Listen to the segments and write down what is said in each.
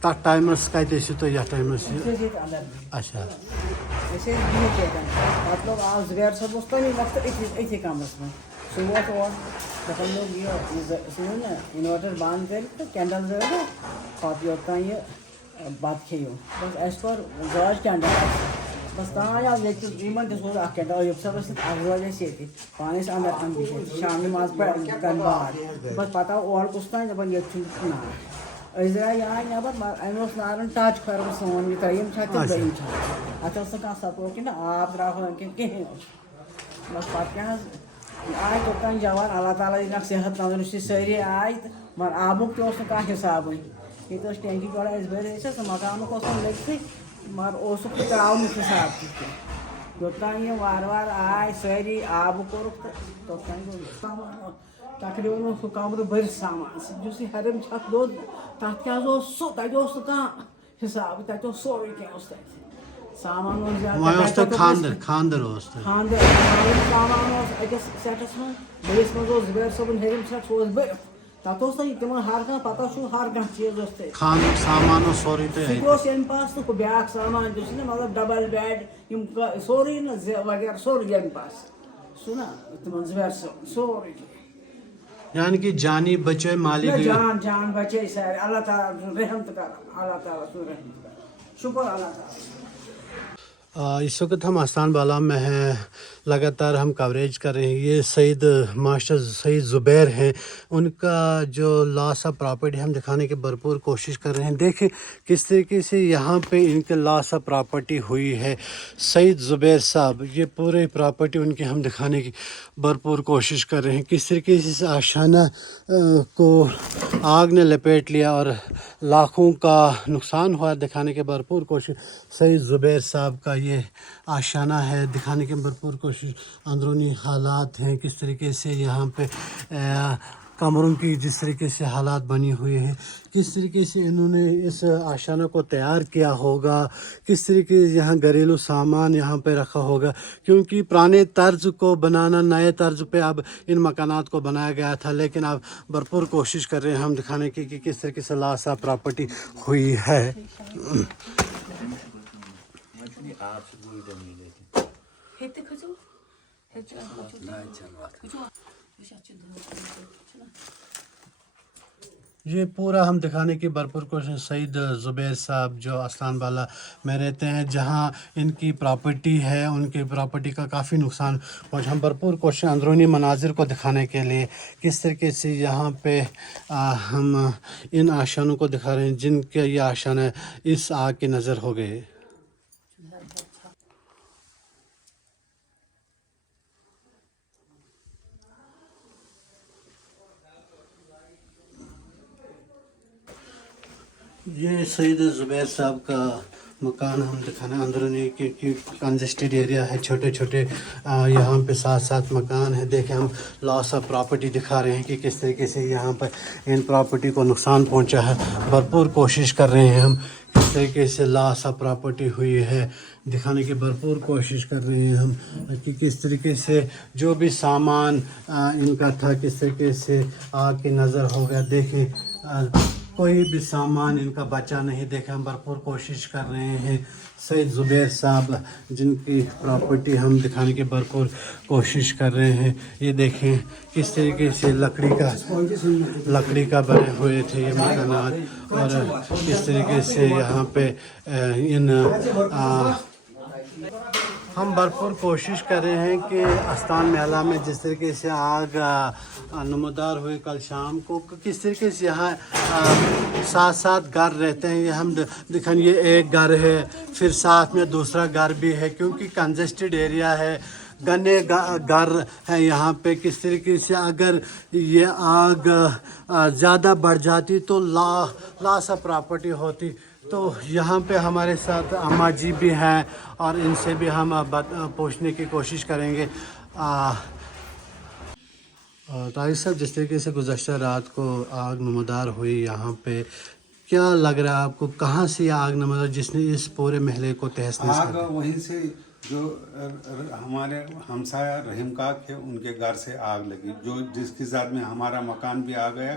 تَتھ ٹایمَس کَتہِ ٲسِو تُہۍ یَتھ ٹایمَس یہِ اچھا أسۍ ٲسۍ بِہِتھ ییٚتٮ۪ن پَتہٕ لوگ آو زُبیر صٲب اوس تَمی وقتہٕ أتھی کَمرَس منٛز سُہ ووت اور دَپان لوگ یہِ سُہ ووٚن نہ اِنوٲٹَر بنٛد کٔرِتھ تہٕ کٮ۪نڈَل زٲلِو پَتہٕ یوٚتام یہِ بَتہٕ کھیٚیِو بَس اَسہِ کوٚر زٲج کٮ۪نڈَل بَس تام آو ییٚتہِ یِمَن تہِ سوز اَکھ کٮ۪نڈَل ایوٗب صٲبَس سۭتۍ اَکھ زٲج اَسہِ ییٚتہِ پانہٕ ٲسۍ اَنٛدر بِہِتھ شامنہِ منٛز کَرِ باد بَس پَتہٕ آو اورٕ کُس تام دَپان ییٚتہِ چھُنہٕ نار أسۍ درٛاے یہے نٮ۪بر مگر اَمہِ اوس نارَن ٹچ کھٲرمٕژ سون یہِ ترٛیٚیِم چھا تہٕ دوٚیِم چھا اَتھ ٲس نہٕ کانٛہہ سپوٹ کِنہٕ آب ترٛاوہو کِہیٖنۍ اوس بَس پَتہٕ کیٛاہ حظ آے توٚتام جوان اللہ تعالیٰ دِنَکھ صحت تنٛدرُستی سٲری آے تہٕ مگر آبُک تہِ اوس نہٕ کانٛہہ حِسابٕے ییٚتہِ ٲس ٹینکی گۄڈٕ اَسہِ بٔرِتھ ٲسۍ تہٕ مکانُک اوس نہٕ لٔگتھٕے مگر اوسُکھ تہِ ترٛاونُک حِساب تہِ کینٛہہ یوٚتام یِم وارٕ وارٕ آے سٲری آبہٕ کوٚرُکھ تہٕ توٚتام گوٚو سامان تقریٖبن اوس سُہ کَمرٕ بٔرِتھ سامان یُس یہِ ہیٚرِم چھَت دوٚد تَتھ کیٛاہ حظ اوس سُہ تَتہِ اوس نہٕ کانٛہہ حِسابٕے تَتہِ اوس سورُے کینٛہہ اوس تَتہِ سامان اوس زیادٕ خاندر خاندر سامان اوس أکِس سیٹَس منٛز بیٚیِس منٛز اوس زُبیر صٲبُن ہیٚرِم سیٹ سُہ اوس بٔرِتھ تَتھ اوس نہٕ تِمن ہر کانٛہہ پَتہ چھُ ہر کانٛہہ چیٖز اوس تَتہِ سامان اوس سورُے سُہ تہِ اوس ییٚمہِ پاس تہٕ ہُہ بیٛاکھ سامان تہِ چھُ نہ مطلب ڈبل بیڈ یِم سورُے نہ وغیرہ سورُے ییٚمہِ پاس سُہ نہ تِمن زُبیر صٲبُن سورُے یعنی کہ جانی بچے مالی نہ جان بچے سارے اللہ تعالیٰ سُنٛد رحم تہٕ کران اللہ تعالیٰ سُنٛد رحم تہٕ کران شُکر اللہ تعالیٰ اس وقت ہم آستان بالا میں ہیں لگاتار ہم کوریج کر رہے ہیں یہ سعید ماسٹر سعید زبیر ہیں ان کا جو لاس آف پراپرٹی ہم دکھانے کی بھرپور کوشش کر رہے ہیں دیکھیں کس طریقے سے یہاں پہ ان کے لاس آف پراپرٹی ہوئی ہے سعید زبیر صاحب یہ پورے پراپرٹی ان کی ہم دکھانے کی بھرپور کوشش کر رہے ہیں کس طریقے سے اس آشیانہ کو آگ نے لپیٹ لیا اور لاکھوں کا نقصان ہوا دکھانے کی بھرپور کوشش سعید زبیر صاحب کا یہ آشیانہ ہے دکھانے کی بھرپور کوشش اندرونی حالات ہیں کس طریقے سے یہاں پہ کمروں کی جس طریقے سے حالات بنی ہوئے ہیں کس طریقے سے انہوں نے اس آشیانہ کو تیار کیا ہوگا کس طریقے سے یہاں گھریلو سامان یہاں پہ رکھا ہوگا کیونکہ پرانے طرز کو بنانا نئے طرز پہ اب ان مکانات کو بنایا گیا تھا لیکن اب بھرپور کوشش کر رہے ہیں ہم دکھانے کی کہ کس طریقے سے لاس آف پراپرٹی ہوئی ہے یہ پورا ہم دکھانے کی بھرپور کوشش سعید زبیر صاحب جو آستان بالا میں رہتے ہیں جہاں ان کی پراپرٹی ہے ان کی پراپرٹی کا کافی نقصان پہنچا ہم بھرپور کوشش اندرونی مناظر کو دکھانے کے لیے کس طریقے سے یہاں پہ ہم ان آشیانوں کو دکھا رہے ہیں جن کے یہ آشیانہ اس آگ کی نظر ہو گئے یہ سعید زبیر صاحب کا مکان ہم دکھانا اندرونی کیونکہ کنجسٹڈ ایریا ہے چھوٹے چھوٹے یہاں پہ ساتھ ساتھ مکان ہے دیکھیں ہم لاس آف پراپرٹی دکھا رہے ہیں کہ کس طریقے سے یہاں پر ان پراپرٹی کو نقصان پہنچا ہے بھرپور کوشش کر رہے ہیں ہم کس طریقے سے لاس آف پراپرٹی ہوئی ہے دکھانے کی بھرپور کوشش کر رہے ہیں ہم کہ کس طریقے سے جو بھی سامان ان کا تھا کس طریقے سے آگ کی نظر ہو گیا دیکھیں کوئی بھی سامان ان کا بچا نہیں دیکھا ہم بھرپور کوشش کر رہے ہیں سعید زبیر صاحب جن کی پراپرٹی ہم دکھانے کی بھرپور کوشش کر رہے ہیں یہ دیکھیں کس طریقے سے لکڑی کا بنے ہوئے تھے یہ مکانات اور کس طریقے سے یہاں پہ ہم بھرپور کوشش کر رہے ہیں کہ آستان میلہ میں جس طریقے سے آگ نمودار ہوئے کل شام کو کس طریقے سے یہاں ساتھ ساتھ گھر رہتے ہیں یہ ہم دکھیں یہ ایک گھر ہے پھر ساتھ میں دوسرا گھر بھی ہے کیونکہ کنجسٹڈ ایریا ہے گنے گھر ہے یہاں پہ کس طریقے سے اگر یہ آگ زیادہ بڑھ جاتی تو لاس آف پراپرٹی ہوتی تو یہاں پہ ہمارے ساتھ اماں جی بھی ہیں اور ان سے بھی ہم پوچھنے کی کوشش کریں گے طارق صاحب جس طریقے سے گزشتہ رات کو آگ نمودار ہوئی یہاں پہ کیا لگ رہا ہے آپ کو کہاں سے یہ آگ نمودار جس نے اس پورے محلے کو تہس نہس کر دیا وہیں سے جو ہمارے ہمسایہ رحیم کاک ہے ان کے گھر سے آگ لگی جو جس کی ذات میں ہمارا مکان بھی آ گیا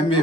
MA